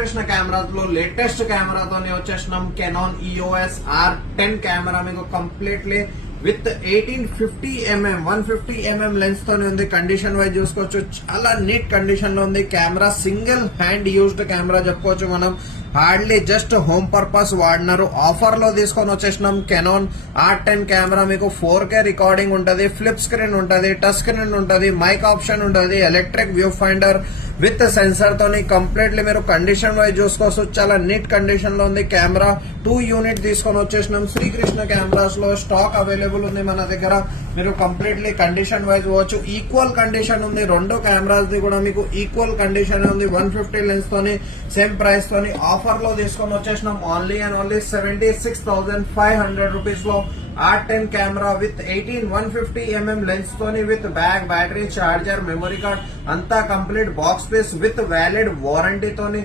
Krishna cameras లో latest కెమెరాతోనే వచ్చేసినాం. Canon EOS R10 camera మీకు completely with 1850mm 150mm lens తోనే ఉంది. కండిషన్ వైజ్ చూసుకోవచ్చు, చాలా నీట్ కండిషన్ లో ఉంది. Camera single hand used camera చెప్పుకోవచ్చు మనం. హార్డ్లీ జస్ట్ హోమ్ పర్పస్ వాడినారు. ఆఫర్ లో తీసుకొని వచ్చేసినాం. కెనాన్ R10 కెమెరా మీకు 4K రికార్డింగ్ ఉంటది, ఫ్లిప్ స్క్రీన్ ఉంటది, టచ్ స్క్రీన్ ఉంటది, మైక్ ఆప్షన్ ఉంటది, electric view finder with sensor తోని కంప్లీట్లీ మీరు కండిషన్ వైజ్ చూసుకోవచ్చు. చాలా నీట్ కండిషన్ లో ఉంది కెమెరా. 2 యూనిట్ తీసుకొని వచ్చేసినాం. శ్రీకృష్ణ కెమెరాస్ లో స్టాక్ అవైలబుల్ ఉంది మన దగ్గర. మీరు కంప్లీట్లీ కండిషన్ వైజ్ పోవచ్చు. ఈక్వల్ కండిషన్ ఉంది. రెండు కెమెరాస్ ది కూడా మీకు ఈక్వల్ కండిషన్ ఉంది. 150 లెన్స్ తోని సేమ్ ప్రైస్ తోని ఆఫర్ లో తీసుకొని వచ్చేసినాం. ఓన్లీ అండ్ ఓన్లీ 76,500 రూపీస్ లో R10 camera with 150mm lens తోని with bag, battery, charger, memory card అంతా complete box piece with valid warranty తోని